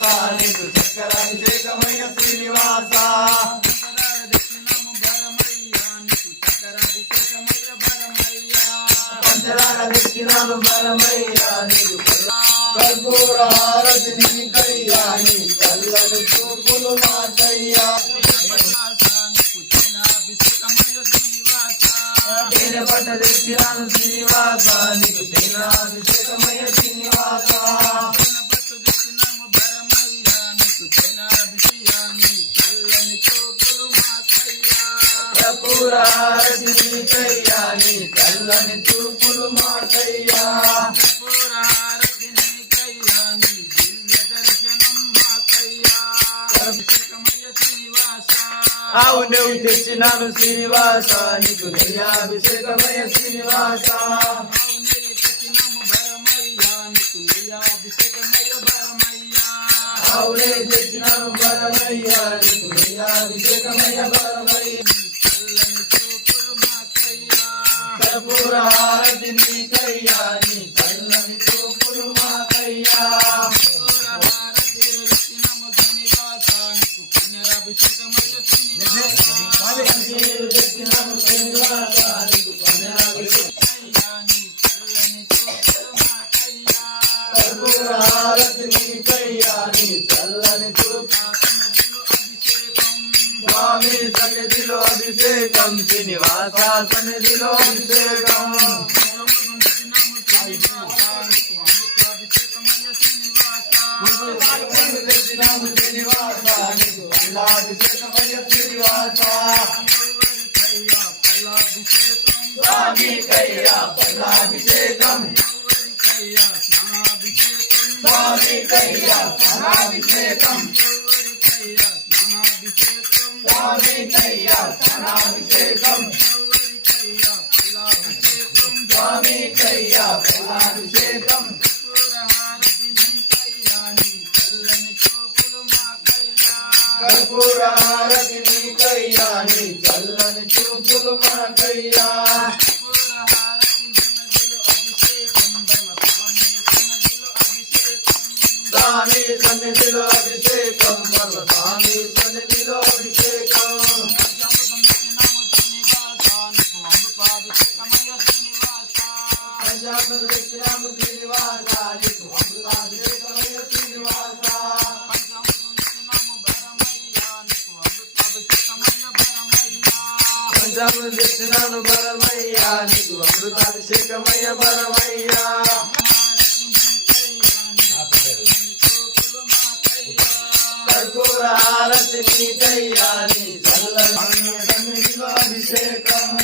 నీకు చక్కరాభిషేకమయ్య శ్రీనివాస పంచదార దక్షిణాలు బలమయ్యా నీకు కర్పూర హారతి నీకయ్యా నీ చల్లని చూపులు మాకయ్యా తేనె పట్ట దక్షిణాలు శ్రీనివాస నీకు తేనాభిషేకమయ్య శ్రీనివాస కర్పూర హారతి నీకయ్యా నీ చల్లని చూపులు మాకయ్యా ఆవు నెయ్యి తెచ్చినాను శ్రీనివాస నీకు నెయ్యాభిషేకమయ్య శ్రీనివాస ఆవు నెయ్యి తెచ్చినాను బరమయ్య నీకు నెయ్యాభిషేకమయ్య బరమయ్య కర్పూర హారతి నీకయ్యా నీ చల్లని చూపులు మాకయ్యా స్వామి సన్నిధిలో అభిషేకం శ్రీనివాస సన్నిధిలో అభిషేకం స్వామి కయ్యా పల్లాభిషేకం స్వామి కయ్యా స్నానాభిషేకం స్వామి కయ్యా స్నానాభిషేకం స్వామి కయ్యా పల్లాభిషేకం కర్పూర హారతి నీకయ్యా నీ చల్లని చూపులు మాకయ్యా స్వామి సన్నిధిలో అభిషేకం స్వామి సన్నిధిలో అభిషేకం పంచామృతము శ్రీనివాస నీకు అమృతాభిషేకమయ్య శ్రీనివాస పంచామృతము బలమయ్య నీకు అమృతాభిషేకమయ్య బలమయ్య కర్పూర హారతి నీకయ్యా నీ చల్లని సన్నిధిలో అభిషేకం